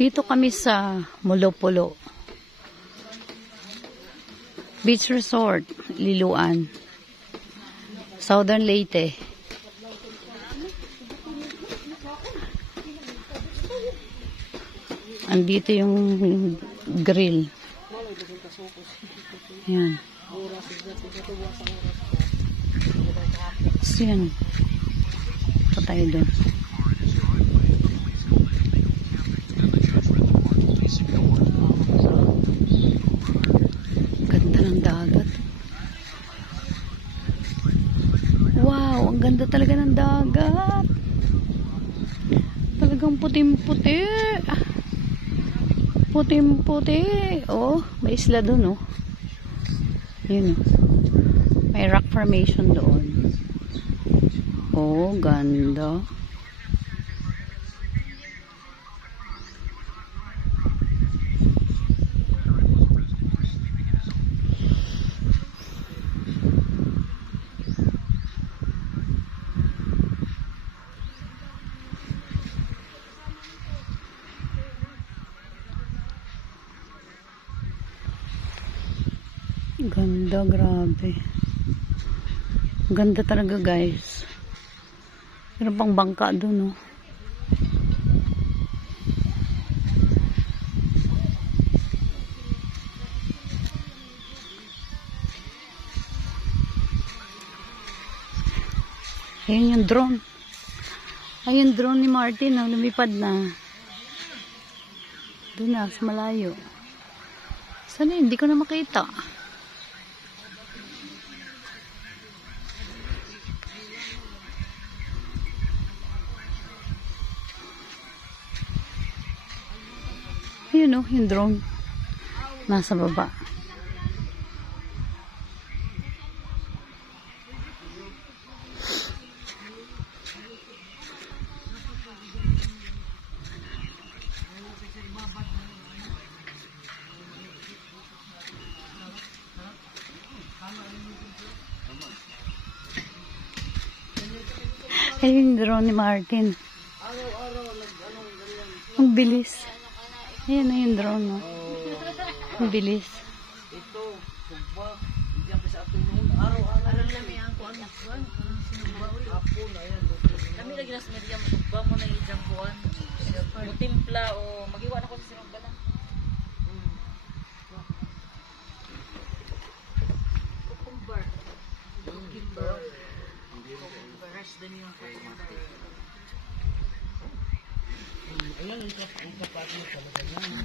Dito kami sa Molopolo Beach Resort, Liloan, Southern Leyte. Andito yung grill. Yan. So yan. Pa tayo doon. Ganda ng dagat. Wow, ang ganda talaga ng dagat. Talagang puting-puti. Puting-puti. Oh, may isla doon, oh. Yun, oh. May rock formation doon. Oh, ganda. Ganda, grabe. Ganda talaga, guys. Meron pang bangka doon, oh. Ayun yung drone. Ayun yung drone ni Martin, oh, lumipad na. Doon na, sa malayo. Sana hindi ko na makita. Ayun, oh, yung drone. Nasa baba. Ayun yung drone ni Martin. Ang bilis. Ayan na yung drone, no? Ang bilis. Ito, sumba. Hindi ang sa atin noon. Araw-araw kami ang kuan. Hapon, ayan. Kami lagi na sa media, sumba mo na yung kuan. Mutimpla o magiwa na ko sa sinong balang. Cucumber. Fresh din yung automatic. Ayan, ang kapatid talaga yan.